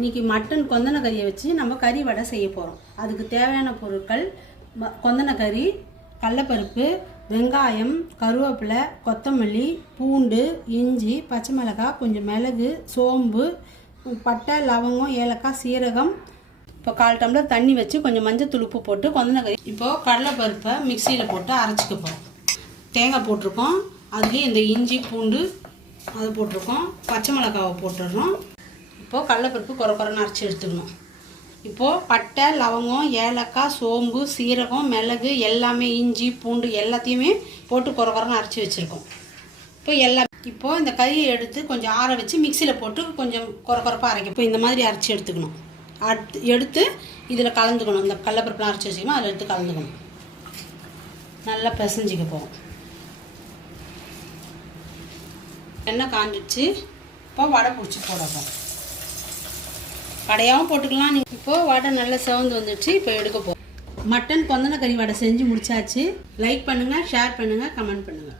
இன்றைக்கி மட்டன் கொந்தன கறியை வச்சு நம்ம கறி வடை செய்ய போகிறோம். அதுக்கு தேவையான பொருட்கள் கொந்தன கறி, கடலப்பருப்பு, வெங்காயம், கருவேப்பிலை, கொத்தமல்லி, பூண்டு, இஞ்சி, பச்சை மிளகாய், கொஞ்சம் மிளகு, சோம்பு, பட்டை, லவங்கம், ஏலக்காய், சீரகம். இப்போ 1/4 டம்ளர் தண்ணி வச்சு கொஞ்சம் மஞ்சள் உப்பு போட்டு கொந்தன கறி. இப்போது கடலைப்பருப்பை மிக்சியில் போட்டு அரைச்சிக்க போகிறோம். தேங்காய் போட்டிருக்கோம், அதுலேயே இந்த இஞ்சி பூண்டு அது போட்டிருக்கோம், பச்சை மிளகாவை போட்டுடுறோம். இப்போது கடலைப்பருப்பு குறன்னு அரைச்சி எடுத்துக்கணும். இப்போது பட்டை, லவங்கம், ஏலக்காய், சோம்பு, சீரகம், மிளகு எல்லாமே, இஞ்சி பூண்டு எல்லாத்தையுமே போட்டு குறன்னு அரைச்சி வச்சுருக்கோம். இப்போது இந்த கறியை எடுத்து கொஞ்சம் ஆற வச்சு மிக்சியில் போட்டு கொஞ்சம் குறப்பாக அரைக்கும். இப்போ இந்த மாதிரி அரைச்சி எடுத்துக்கணும். எடுத்து இதில் கலந்துக்கணும். இந்த கடலைப்பருப்புலாம் அரைச்சி வச்சுக்கணும், அதில் எடுத்து கலந்துக்கணும். நல்லா பிசைஞ்சிக்க போகும். எண்ணெய் காஞ்சிடுச்சு. இப்போ வடை பிடிச்சி போடப்போம். வடையாகவும் போட்டுக்கலாம். நீங்கள் இப்போது வடை நல்லா செவந்து வந்துடுச்சு. இப்போ எடுக்க போகும். மட்டன் கொந்தன கறி வடை செஞ்சு முடிச்சாச்சு. லைக் பண்ணுங்கள், ஷேர் பண்ணுங்கள், கமெண்ட் பண்ணுங்கள்.